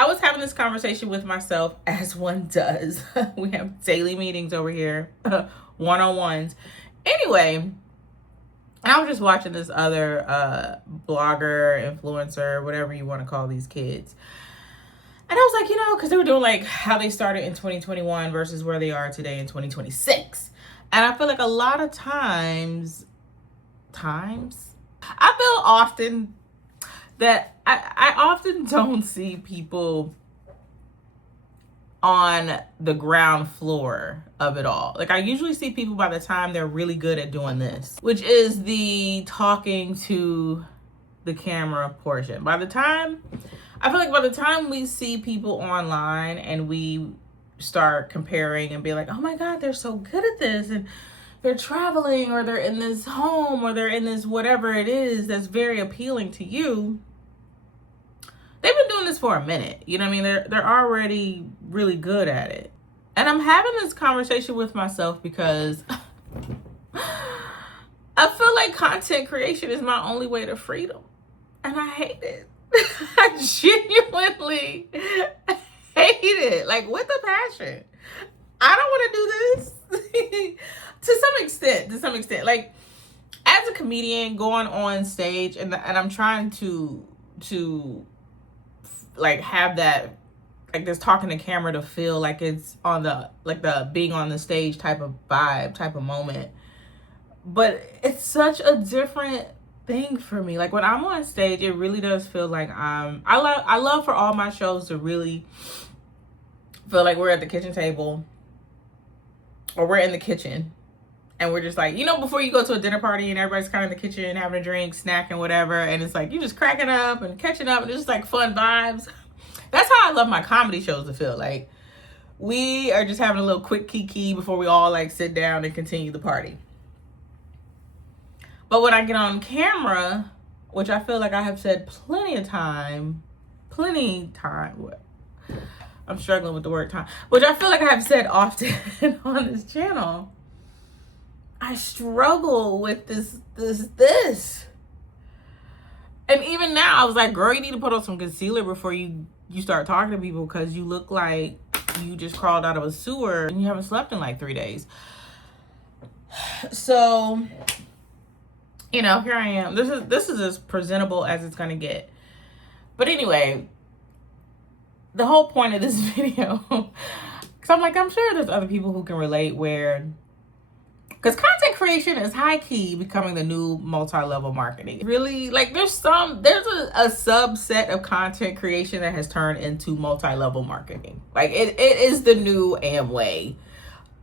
I was having this conversation with myself, as one does. We have daily meetings over here, one-on-ones. Anyway, and I was just watching this other blogger, influencer, whatever you want to call these kids. And I was like, because they were doing like how they started in 2021 versus where they are today in 2026. And I feel like a lot of times, I feel often that I often don't see people on the ground floor of it all. Like I usually see people by the time they're really good at doing this, which is the talking to the camera portion. I feel like by the time we see people online and we start comparing and be like, oh my God, they're so good at this, and they're traveling, or they're in this home, or they're in this whatever it is that's very appealing to you. They've been doing this for a minute. You know what I mean? They're already really good at it. And I'm having this conversation with myself because I feel like content creation is my only way to freedom. And I hate it. I genuinely hate it. Like with a passion. I don't want to do this. To some extent. Like as a comedian going on stage and I'm trying to like have that, like just talking to camera to feel like it's on the being on the stage type of vibe, type of moment. But it's such a different thing for me. Like when I'm on stage, it really does feel like I love for all my shows to really feel like we're at the kitchen table or we're in the kitchen. And we're just like, before you go to a dinner party and everybody's kind of in the kitchen having a drink, snacking, whatever. And it's like, you're just cracking up and catching up. And it's just like fun vibes. That's how I love my comedy shows to feel. Like we are just having a little quick kiki before we all like sit down and continue the party. But when I get on camera, which I feel like I have said plenty of time, I'm struggling with the word time, which I feel like I have said often on this channel. I struggle with this. And even now, I was like, girl, you need to put on some concealer before you start talking to people because you look like you just crawled out of a sewer and you haven't slept in like 3 days. So, here I am. This is as presentable as it's gonna get. But anyway, the whole point of this video, because I'm sure there's other people who can relate because content creation is high key becoming the new multi-level marketing. Really, like there's a subset of content creation that has turned into multi-level marketing. Like it is the new Amway.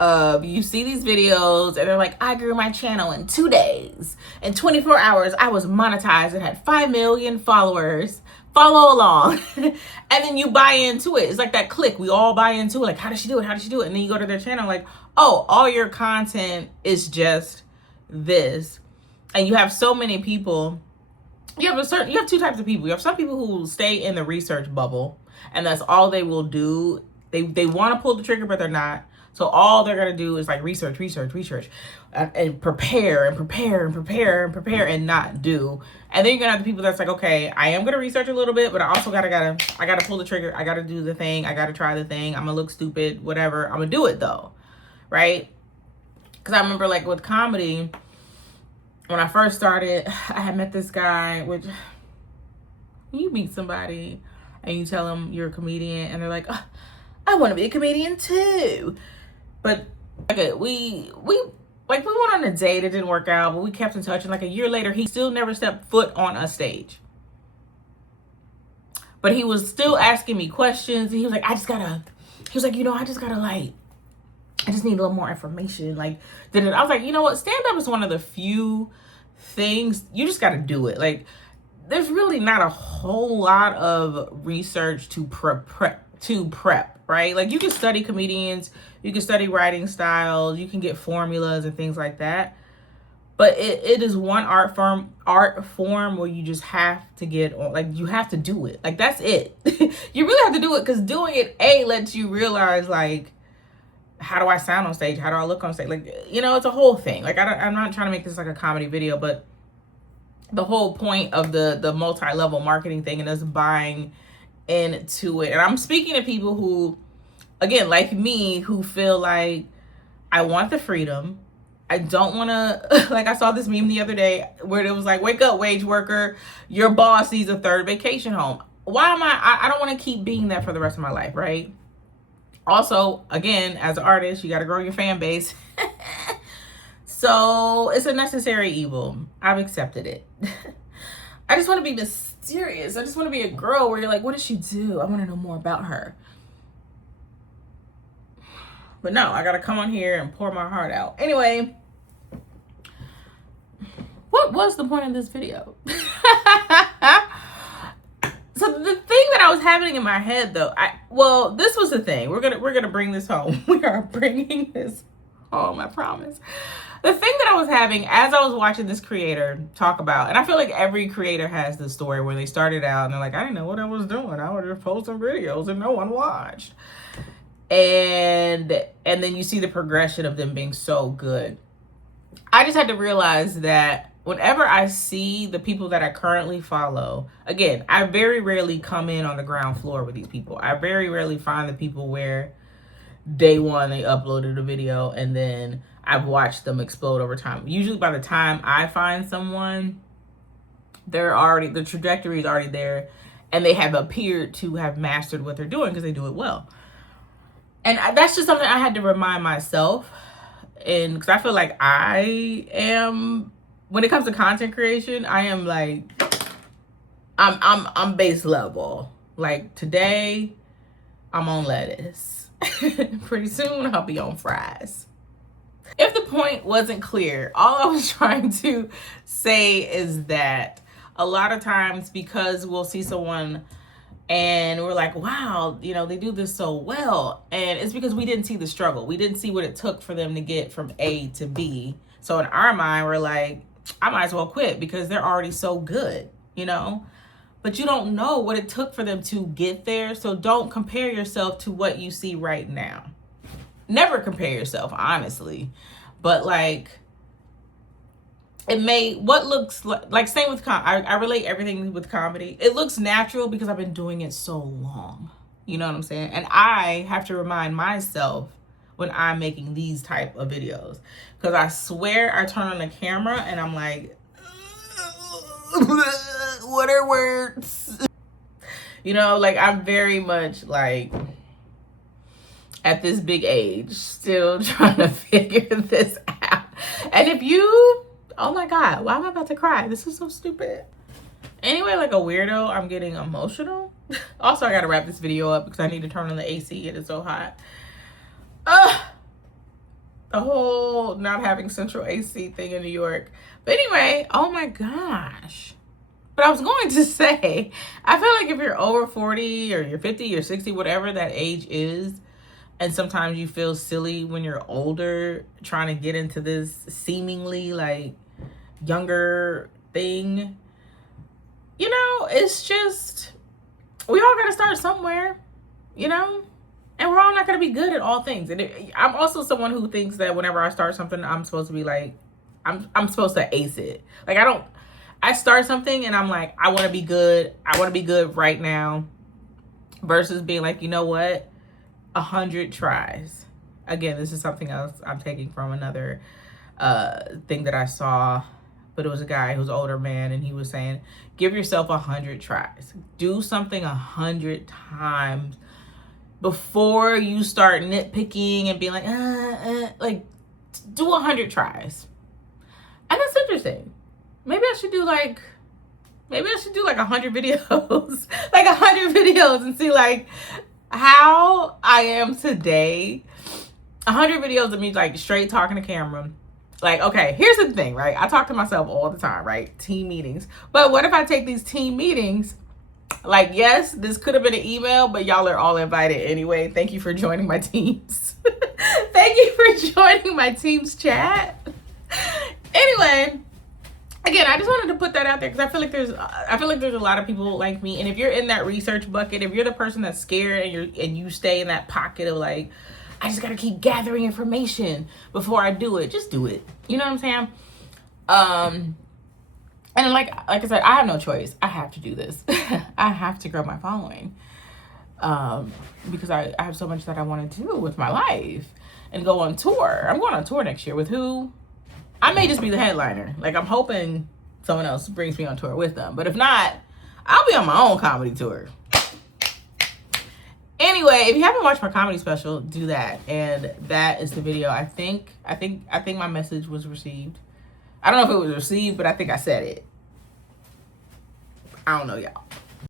You see these videos and they're like, I grew my channel in 2 days. In 24 hours, I was monetized and had 5 million followers. Follow along. And then you buy into it. It's like that click. We all buy into it. Like, how does she do it? How does she do it? And then you go to their channel like, oh, all your content is just this. And you have so many people. You have two types of people. You have some people who stay in the research bubble and that's all they will do. They want to pull the trigger, but they're not. So all they're going to do is like research, and prepare and not do. And then you're going to have the people that's like, okay, I am going to research a little bit, but I also I got to pull the trigger. I got to do the thing. I got to try the thing. I'm going to look stupid, whatever. I'm going to do it though. Right? Because I remember like with comedy, when I first started, I had met this guy, which you meet somebody and you tell them you're a comedian and they're like, oh, I want to be a comedian too. But okay, we went on a date. It didn't work out, but we kept in touch. And like a year later, he still never stepped foot on a stage. But he was still asking me questions. And he was like, I just need a little more information. Like, I was like, you know what? Stand up is one of the few things you just got to do it. Like, there's really not a whole lot of research to prep, right? Like you can study comedians, you can study writing styles, you can get formulas and things like that. But it is one art form where you just have to get on, like you have to do it. Like that's it. You really have to do it because doing it, lets you realize like, how do I sound on stage? How do I look on stage? Like, it's a whole thing. Like I'm not trying to make this like a comedy video, but the whole point of the multi-level marketing thing and us buying into it. And I'm speaking to people who, again, like me, who feel like I want the freedom. I don't want to, like I saw this meme the other day where it was like, wake up, wage worker, your boss needs a third vacation home. Why am I don't want to keep being that for the rest of my life, right? Also, again, as an artist, you got to grow your fan base. So it's a necessary evil. I've accepted it. I just want to be mysterious. I just want to be a girl where you're like, what does she do? I want to know more about her. But no, I got to come on here and pour my heart out. Anyway, what was the point of this video? So the thing that I was having in my head, though, this was the thing. We're gonna bring this home. We are bringing this home, I promise. The thing that I was having as I was watching this creator talk about, and I feel like every creator has this story where they started out and they're like, I didn't know what I was doing. I would just post some videos and no one watched. And then you see the progression of them being so good. I just had to realize that whenever I see the people that I currently follow, again, I very rarely come in on the ground floor with these people. I very rarely find the people where day one they uploaded a video and then I've watched them explode over time. Usually by the time I find someone, the trajectory is already there and they have appeared to have mastered what they're doing because they do it well. And that's just something I had to remind myself. And because I feel like I am, when it comes to content creation, I am like, I'm base level. Like today, I'm on lettuce. Pretty soon, I'll be on fries. If the point wasn't clear, all I was trying to say is that a lot of times, because we'll see someone and we're like, wow, they do this so well. And it's because we didn't see the struggle. We didn't see what it took for them to get from A to B. So in our mind, we're like, I might as well quit because they're already so good, But you don't know what it took for them to get there. So don't compare yourself to what you see right now. Never compare yourself, honestly. But what looks like same with I relate everything with comedy. It looks natural because I've been doing it so long. You know what I'm saying? And I have to remind myself when I'm making these type of videos, because I swear I turn on the camera and I'm like, what are words? I'm very much at this big age, still trying to figure this out. And if you, oh my God, why am I about to cry? This is so stupid. Anyway, like a weirdo, I'm getting emotional. Also, I gotta wrap this video up because I need to turn on the AC. It is so hot. The whole not having central AC thing in New York. But anyway, oh my gosh. But I was going to say, I feel like if you're over 40 or you're 50 or 60, whatever that age is, and sometimes you feel silly when you're older trying to get into this seemingly younger thing, it's just, we all got to start somewhere, and we're all not going to be good at all things. And I'm also someone who thinks that whenever I start something, I'm supposed to be I'm supposed to ace it. I start something and I'm like, I want to be good. I want to be good right now, versus being like, you know what? 100 tries. Again, this is something else I'm taking from another thing that I saw, but it was a guy who's an older man, and he was saying, give yourself 100 tries. Do something 100 times before you start nitpicking and being like, do 100 tries. And that's interesting. Maybe I should do 100 videos, 100 videos, and see how I am today. 100 videos of me straight talking to camera. Okay, here's the thing, right? I talk to myself all the time, right? Team meetings. But what if I take these team meetings, yes, this could have been an email, but y'all are all invited anyway. Thank you for joining my teams. Thank you for joining my team's chat. Anyway, again, I just wanted to put that out there because I feel like there's a lot of people like me. And if you're in that research bucket, if you're the person that's scared and you stay in that pocket of I just gotta keep gathering information before I do it, just do it. You know what I'm saying? And like I said, I have no choice. I have to do this. I have to grow my following. because I have so much that I want to do with my life and go on tour. I'm going on tour next year with who? I may just be the headliner. Like, I'm hoping someone else brings me on tour with them. But if not, I'll be on my own comedy tour. Anyway, if you haven't watched my comedy special, do that. And that is the video. I think my message was received. I don't know if it was received, but I think I said it. I don't know, y'all.